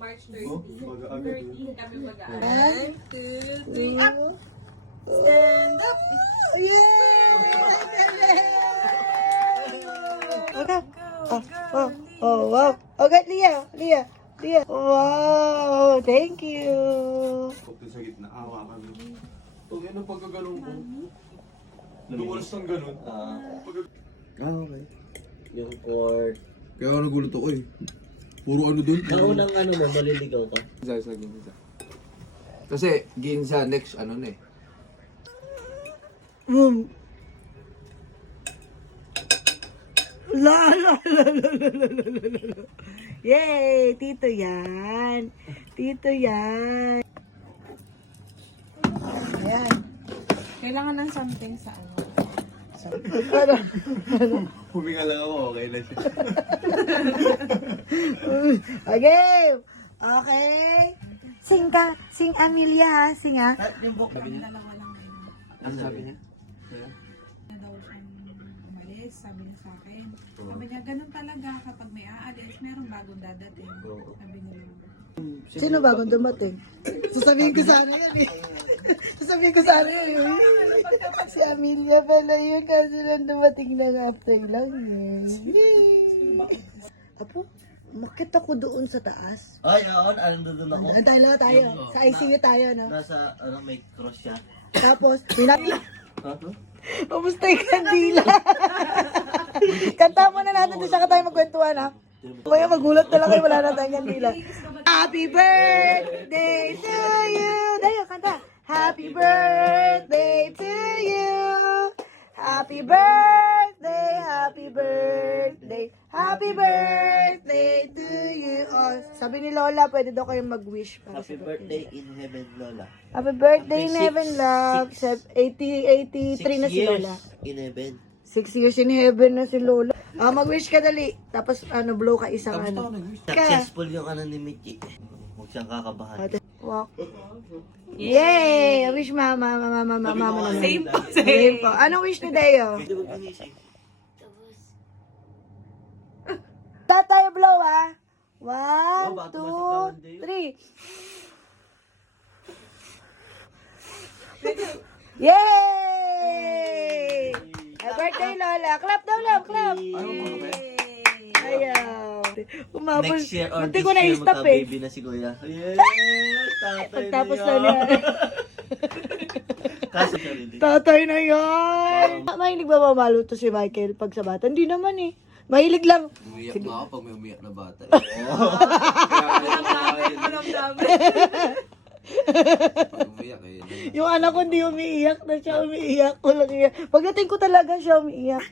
March 30. 13 kami mag-aaral. 1, 2, 3, up! Stand up! Okay. Oh, wow. Okay, Leah. Wow, thank you. Pagka sa gitna, awa ka. Huwag yan ang pagkagalong ko. Lumalas ng ganun. Okay. Yung court. Kaya ako nagulat ako eh. Puro ano dun. Naunang ano mo, maliligaw ka. Sa ginza. Kasi ginza next ano na eh. La. Yay! Tito yan. Ayan. Kailangan ng something sa ano. Huminga lang ako, okay na siya. Okay. Okay. Sing Amelia ha. Sing ha. Yung book. Dalawa lang kayo. Ano sabi niya? Na daw siyang umalis, sabi niya sa akin. Sabi niya, ganun talaga kapag may aalis, merong bagong dadating. Sabi niya lang. Sino bagong dumating? Sasabihin ko sana yan eh. Si Amelia pala yun kasi lang dumating lang after lang eh. Apo, makita ko doon sa taas. Ay, ano doon ako? Tayo. Sa ICU tayo, no? Nasa, may cross siya. Tapos, Kamusta yung kandila? Kanta mo na natin, doon saka tayo magkwentuhan, ha? Kaya magulat na lang kayo, wala na tayong kandila. Happy birthday to you! Dayo, kanta. Happy birthday to you! Happy birthday to you! Oh, sabi ni Lola, pwede daw kayong mag-wish para Happy sa birthday in heaven, Lola. Happy birthday in Happy heaven, love. 83 na si Lola. in heaven. 6 years in heaven na si Lola. Mag-wish ka dali. Tapos, blow ka isang Successful yung ano ni Mickey. Huwag siyang kakabahan. Wow. Yay! Wish mama naman. Same po. Anong wish ni Deo? Hindi ko ginising. Lahat tayo blow, ha? Oh, 1, baka tumasik 2, pa, 3. Yay! Happy birthday, Lola. Clap daw, love. Clap. Ayaw. Next year or Munti this ko na year, i-stop eh. magka-baby na si Kuya. Yes! Tatay Pagtapos na na yan. niya. Kaso siya rin. Tatay na yan! Mahilig ba mamaluto si Michael pag sa bata? Hindi naman eh. Mahilig lang. Umiyak na ako pag may umiyak na bata. Alam namin. Pag umiyak eh. Yung anak ko hindi umiiyak na siya umiiyak. Ko lang iyak. Pagdating ko talaga siya umiiyak.